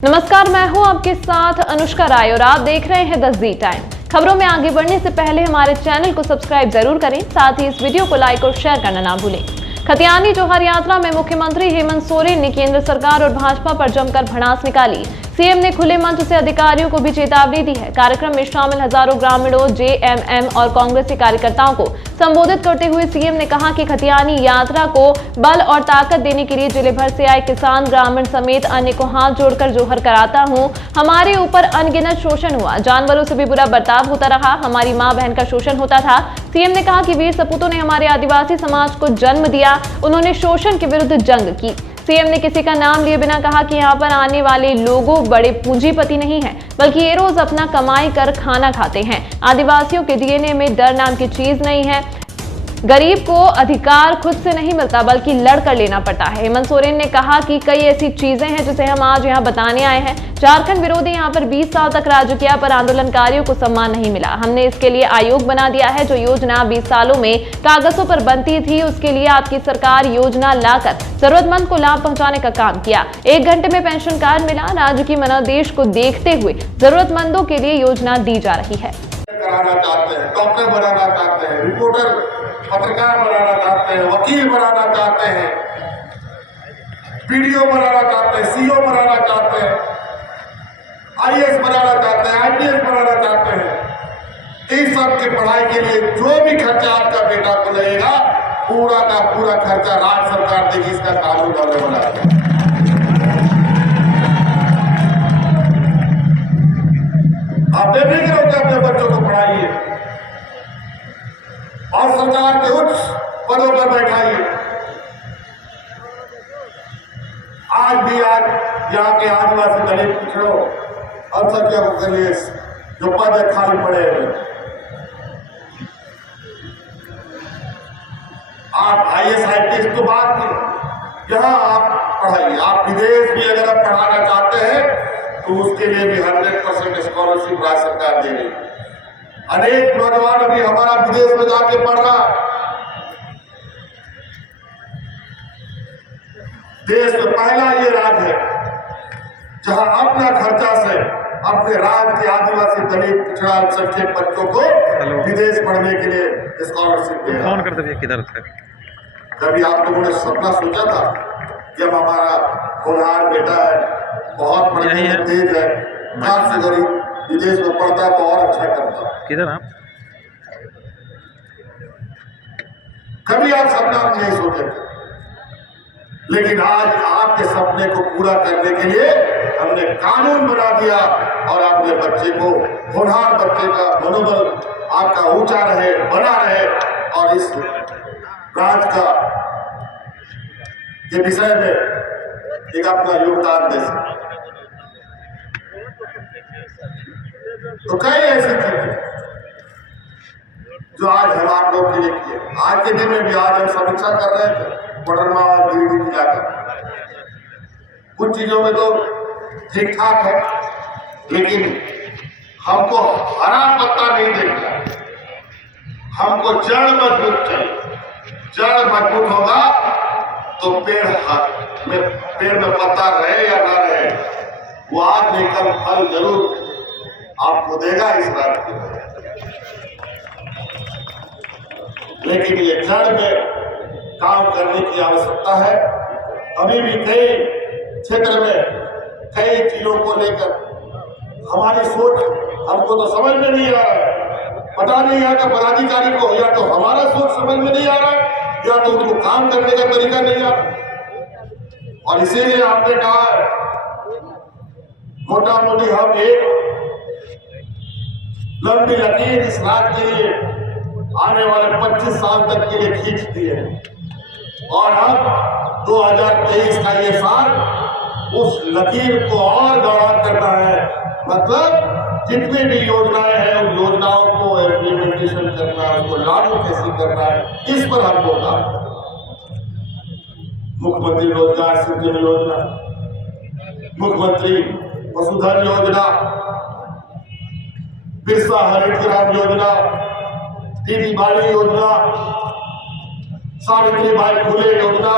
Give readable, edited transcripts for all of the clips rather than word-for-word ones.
नमस्कार, मैं हूं आपके साथ अनुष्का राय और आप देख रहे हैं द जी टाइम। खबरों में आगे बढ़ने से पहले हमारे चैनल को सब्सक्राइब जरूर करें, साथ ही इस वीडियो को लाइक और शेयर करना ना भूलें। खतियानी जोहर यात्रा में मुख्यमंत्री हेमंत सोरेन ने केंद्र सरकार और भाजपा पर जमकर भड़ास निकाली। सीएम ने खुले मंच से अधिकारियों को भी चेतावनी दी है। कार्यक्रम में शामिल हजारों ग्रामीणों, जेएमएम और कांग्रेसी कार्यकर्ताओं को संबोधित करते हुए सीएम ने कहा कि खतियानी यात्रा को बल और ताकत देने के लिए जिले भर से आए किसान, ग्रामीण समेत अन्य को हाथ जोड़कर जोहर कराता हूं। हमारे ऊपर अनगिनत शोषण हुआ, जानवरों से भी बुरा बर्ताव होता रहा, हमारी मां बहन का शोषण होता था। सीएम ने कहा कि वीर सपूतों ने हमारे आदिवासी समाज को जन्म दिया, उन्होंने शोषण के विरुद्ध जंग की। सीएम ने किसी का नाम लिए बिना कहा कि यहाँ पर आने वाले लोगों बड़े पूंजीपति नहीं हैं, बल्कि ये रोज अपना कमाई कर खाना खाते हैं। आदिवासियों के डीएनए में डर नाम की चीज नहीं है। गरीब को अधिकार खुद से नहीं मिलता, बल्कि लड़कर लेना पड़ता है। हेमंत सोरेन ने कहा कि कई ऐसी चीजें हैं जिसे हम आज यहाँ बताने आए हैं। झारखंड विरोधी यहाँ पर 20 साल तक राज किया, पर आंदोलनकारियों को सम्मान नहीं मिला। हमने इसके लिए आयोग बना दिया है। जो योजना 20 सालों में कागजों पर बनती थी, उसके लिए आपकी सरकार योजना लाकर जरूरतमंद को लाभ पहुंचाने का काम किया। 1 घंटे में पेंशन कार्ड मिला। राज्य की मनादेश को देखते हुए जरूरतमंदों के लिए योजना दी जा रही है। डॉक्टर बनाना चाहते हैं, रिपोर्टर पत्रकार बनाना चाहते हैं, वकील बनाना चाहते हैं, पीडीओ बनाना चाहते हैं, सीओ बनाना चाहते हैं, आईएएस बनाना चाहते हैं, आईपीएस बनाना चाहते हैं। इन सब की पढ़ाई के लिए जो भी खर्चा आपका बेटा को लगेगा, पूरा का पूरा खर्चा राज्य सरकार देगी। इसका कानून हमने बनाया। आप बेफिक्र होकर अपने बच्चों को पढ़ाइए और सरकार के उच्च पदों पर बैठाइए। आज भी यहाँ के आदिवासी दलित पिछड़ों अल्पसंख्यकों के लिए जो पद खाली पड़े हैं, आप आईएएस आईपीएस तो बात नहीं, यहाँ आप पढ़ाइए। आप विदेश भी अगर आप पढ़ाना चाहते हैं तो उसके लिए भी 100% स्कॉलरशिप राज्य सरकार दे रही है। अनेक नौजवान अभी हमारा विदेश में जाके पढ़ रहा है। देश में पहला ये राज्य है जहां अपना खर्चा से अपने राज्य के आदिवासी दलित पिछड़ा अल्पसंख्यक बच्चों को विदेश पढ़ने के लिए स्कॉलरशिप दे रहा है। किधर थे? कभी आप लोगों ने सपना सोचा था कि अब हमारा होनहार बेटा है, बहुत पढ़ने में तेज है, खास से गरीब विदेश में पढ़ता तो और अच्छा करता। किधर आप? कभी आप सपना नहीं सोचे थे, लेकिन आज आपके सपने को पूरा करने के लिए हमने कानून बना दिया और अपने बच्चे को, होनहार बच्चे का मनोबल आपका ऊंचा रहे, बना रहे और इस राज्य का ये विषय में एक अपना योगदान दे सके। तो कई ऐसी चीजें जो आज हम आप लोग के लिए किए। आज के दिन में भी आज हम समीक्षा कर रहे थे कोडरमा और गिरिडीह जाकर। कुछ चीजों में तो ठीक ठाक है, लेकिन हमको हरा पत्ता नहीं देखना, हमको जड़ मजबूत चाहिए। जड़ मजबूत होगा तो पेड़ में पत्ता रहे या ना रहे, वो आज नहीं कल फल जरूर आपको देगा इस राज्य के। लेकिन ये जड़ में काम करने की आवश्यकता है। अभी भी कई क्षेत्र में कई चीजों को लेकर हमारी सोच हमको तो समझ में नहीं आ रहा है। पता नहीं है कि पदाधिकारी को या तो हमारा सोच समझ में नहीं आ रहा है या तो उनको काम करने का तरीका नहीं आ रहा। और इसीलिए आपने कहा है मोटा मोटी हम एक लंबी लकीर इस राज्य के लिए आने वाले 25 साल तक के लिए खींच दिए हैं और हम 2023 का ये साल उस लकीर को और गाढ़ा करना है। मतलब जितनी भी योजनाएं हैं उन योजनाओं को इम्प्लीमेंटेशन करना है, उसको लागू कैसे करना है, इस पर हमको काम। मुख्यमंत्री रोजगार सृजन योजना, मुख्यमंत्री वसुधन योजना, बिरसा हरित ग्राम योजना, दीदी बाड़ी योजना, सावित्री बाई फुले योजना,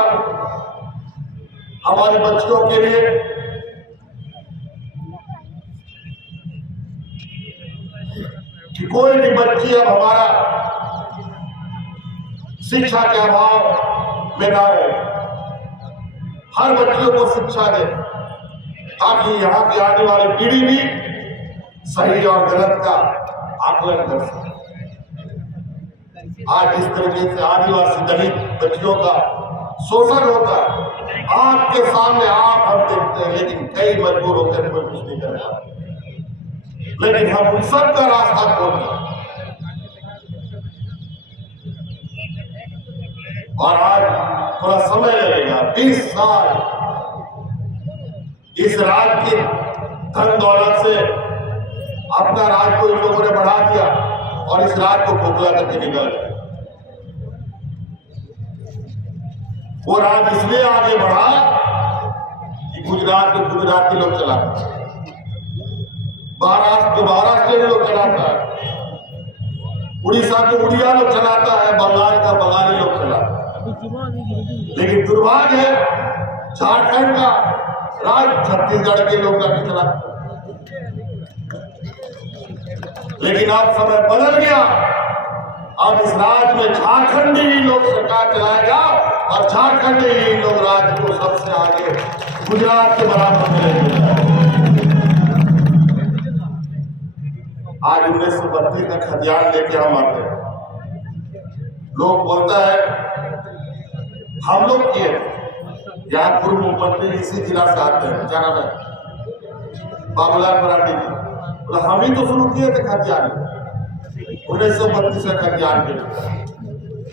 हमारे बच्चों के लिए कि कोई भी बच्ची अब हमारा शिक्षा के अभाव में ना रहे, हर बच्चियों को शिक्षा दे ताकि यहाँ की आने वाली पीढ़ी भी सही और गलत का आकलन कर सके। आज इस तरीके से आदिवासी दलित बच्चियों का शोषण होता है आपके सामने, आप हम देखते हैं, लेकिन कई मजबूर होकर कोई कुछ नहीं कर रहा। लेकिन हम उन सब का रास्ता खोल रहे हैं और आज थोड़ा समय लगेगा। 20 साल इस राज्य की धन दौलत से अपना राज को इन लोगों ने बढ़ा दिया और इस राज को खोखला करके निकल गए। वो राज इसलिए आगे बढ़ा कि गुजरात को गुजराती लोग चलाते, महाराष्ट्र को महाराष्ट्र लोग चलाता है, उड़ीसा को उड़िया लोग चलाता है, बंगाल का बंगाली लोग चलाता है। लेकिन दुर्भाग्य है झारखंड का राज छत्तीसगढ़ के लोग जाके चलाते। लेकिन अब समय बदल गया, अब इस राज्य में झारखंडी ही लोग सरकार चलाएगा और झारखंडी ही लोग राज्य को सबसे आगे गुजरात के बराबर मिलेंगे। आज 1932 का खतियान लेके हम आते हैं। लोग बोलता है हम लोग किए, यहाँ पूर्व मुख्यमंत्री इसी जिला से आते हैं, क्या नाम है, बाबूलाल मराठी जी, तो हम ही तो शुरू किए थे खतियान 1932 का खतियान के।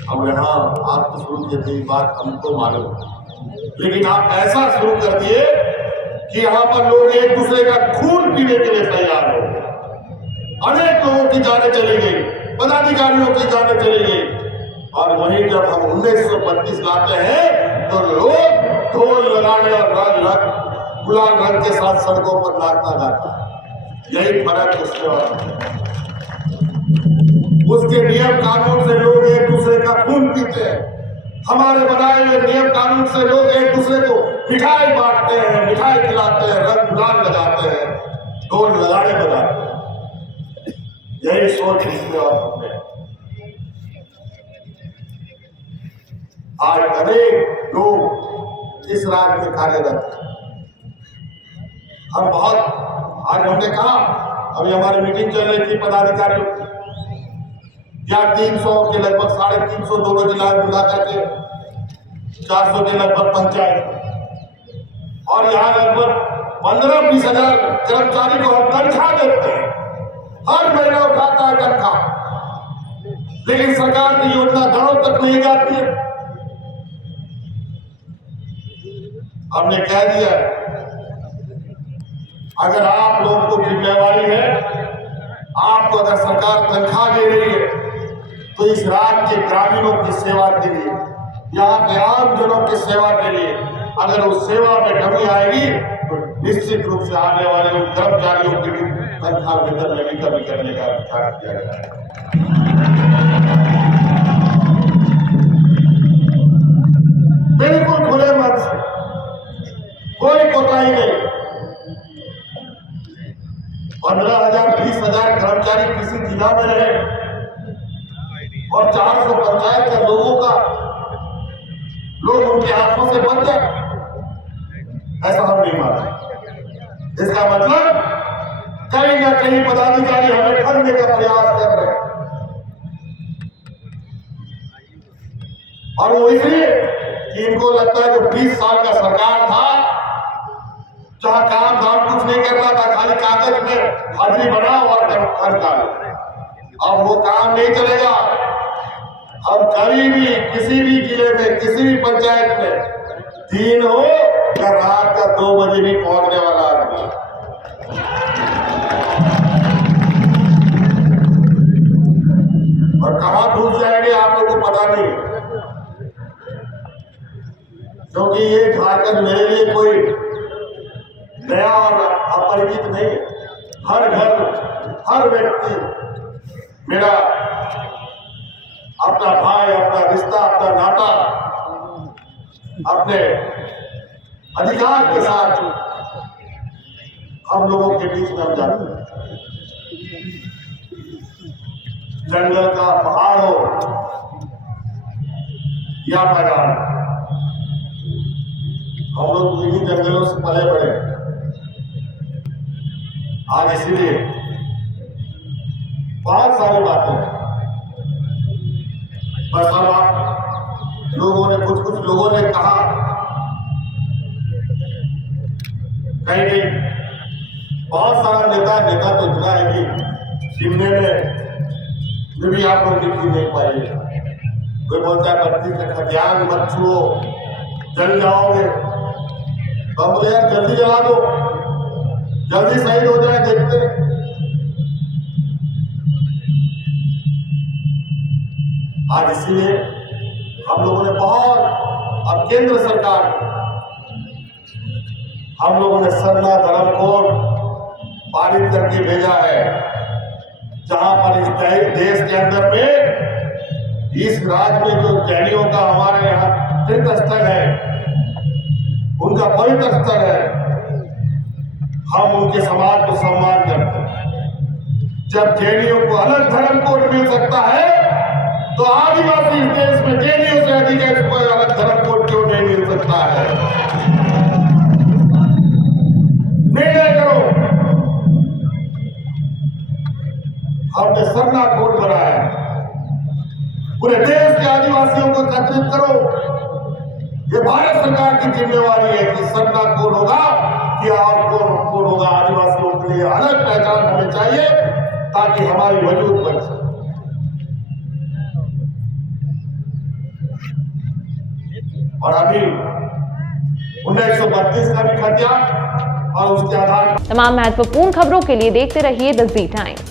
हम हाँ आप तो शुरू किए थे, ये बात हमको मालूम, लेकिन आप ऐसा शुरू कर दिए कि यहाँ पर लोग एक दूसरे का खून पीने के लिए तैयार हो गए। अनेक लोगों की जानें चली गई, पदाधिकारियों की जानें चली गई, और वहीं जब हम 1932 लाते हैं तो लोग ढोल लगाने और गुलाल रंग के साथ सड़कों पर नाचना गाता है। यही फर्क उसमें और उसके नियम कानून से लोग एक दूसरे का खून पीते हैं। हमारे बनाए हुए नियम कानून से लोग एक दूसरे को मिठाई बांटते हैं, मिठाई खिलाते हैं, रंग गुलाल लगाते हैं, ढोल लगाने बनाते हैं। यही सोच इसमें और हमने आज अनेक लोग इस राज्य में कार्यरत हैं। हम बहुत आज हमने कहा, अभी हमारी मीटिंग चल रही थी पदाधिकारियों की, या 300 के लगभग 350 दोनों जिला मिला करके 400 के लगभग पंचायत, और यहाँ लगभग 15-20 हजार कर्मचारी को हम तनख्वाह देते हैं, हर महीना उठाता है तनख्वाह, लेकिन सरकार की योजना गांव तक नहीं जाती है। हमने कह दिया अगर आप लोगों को जिम्मेवारी है, आपको अगर सरकार तनख्वाह दे रही है तो इस राज्य के ग्रामीणों की सेवा के लिए, यहाँ के आम जनों की सेवा के लिए अगर उस सेवा में कमी आएगी तो निश्चित रूप से आने वाले उन कर्मचारियों की भी तनख्वाह वेतन में भी कमी करने का विचार किया जाएगा। बिल्कुल खुले मन से, कोई कोताही नहीं। 15,000-20,000 कर्मचारी किसी जिला में रहे और 400 पंचायत के लोगों का लोग उनके हाथों से बच जाए, ऐसा हम नहीं मानते। इसका मतलब कहीं ना कहीं पदाधिकारी हमें ठगने का प्रयास कर रहे हैं, और वो इसलिए कि इनको लगता है जो 20 साल का सरकार था, जहां काम धाम कुछ नहीं करना था, खाली कागज में हाजिरी बनाओ और घर डालो, अब वो काम नहीं चलेगा। अब कभी भी किसी भी जिले में, किसी भी पंचायत में दिन हो या रात का 2 बजे भी पहुंचने वाला आदमी, और कहां घुस जाएंगे आप लोगों को पता नहीं, क्योंकि ये झारखंड मेरे लिए कोई नया और अपरिचित नहीं है। हर घर, हर व्यक्ति मेरा अपना भाई, अपना रिश्ता, अपना नाता, अपने अधिकार के साथ हम लोगों के बीच में हम जाते हैं। जंगल का पहाड़ हो या मैदान, हम लोग इन्हीं जंगलों से पले बड़े। आज इसीलिए बहुत सारी बातें हैं, बस अब आप लोगों ने कुछ लोगों ने कहा, कहीं बहुत सारा नेता तो जुड़ा है कि शिमले में भी आप लोग दिख नहीं पाइए। कोई बोलता है बत्ती का खतियान मत छुओ, जल जाओगे। तो हम बोले यार जल्दी जला दो, जल्दी शहीद हो जाए, देखते। आज इसीलिए हम लोगों ने बहुत, अब केंद्र सरकार, हम लोगों ने सरना धर्म कोड पारित करके भेजा है, जहां पर इस देश के अंदर में, इस राज्य में जो जैनियों का हमारे यहाँ तीर्थ स्थल है, उनका पवित्र स्थल है, हम उनके समाज को सम्मान करते हैं। जब जैनियों को अलग धर्म कोड मिल सकता है, तो आदिवासी इस देश में जैनियों से अधिक है, कोई अलग धर्म कोड क्यों नहीं मिल सकता है? निर्णय करो। हमने सरना कोड बनाया, पूरे देश के आदिवासियों को एकत्रित करो। ये भारत सरकार की जिम्मेवारी है कि सरना कोड होगा कि और कोड होगा, आदिवासियों के लिए अलग पहचान हमें चाहिए ताकि हमारी वजूद बन सके। और अभी 1932 का भी खतियान और उसके आधार। तमाम महत्वपूर्ण खबरों के लिए देखते रहिए द जी टाइम्स।